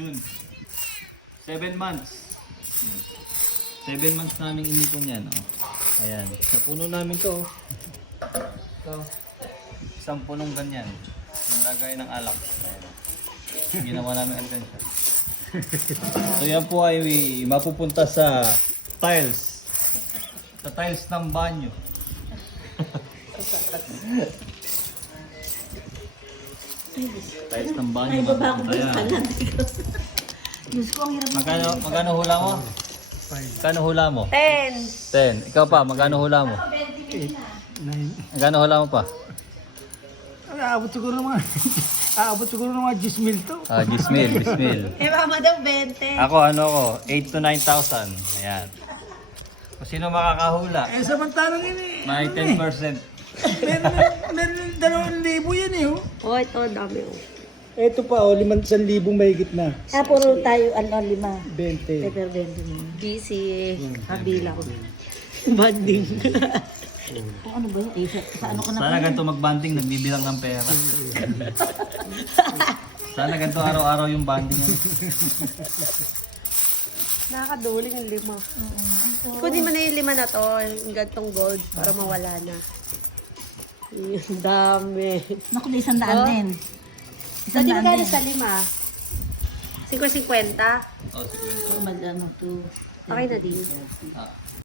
June. 7 months. 7 months namin inipon yan. Oh. Ayan. Napuno namin to. Ito. Isang punong ganyan. Yung lagay ng alak. Ayan. Ginawa namin alkansya. So yan po ay mapupunta sa tiles. Sa tiles ng banyo. Tiles ng banyo. Ay, baba ko mapupunta yan. pala. Diyos ko, ang hirap. Magkano hula mo? Magkano hula mo? 10. 10. Ikaw pa, magkano hula mo? 9. Magkano hula mo pa? Aabot siguro naman. Aabot siguro naman 10 mil to. Ah, Gismil. Eh, mama daw 20. Ako, 8 to 9,000. Ayan. Kung sino makakahula, Eh, samantalang yun eh. may 10%. Meron 2,000 yan eh. Oh. Oh, ito, dami. Oh. Ito pa, 5,000 mahigit na. Ah, puro tayo, 5. 20. Pepper 20 mo. GC, kabila ko. Banding. Kung ano ba yun? Eh, sa ano ka na Sana ganito magbanding, nagbibilang ng pera. Sana ganito araw-araw yung banding. Nakakaduling yung 5. Kunin mo na yung 5 na to, yung gantong gold, para mawala na. Yung dami. Naku, 100 din. Pwede 100 magkano din. sa 5? 50? Oh, siguro. Ano, 2. Okay na din. Ah.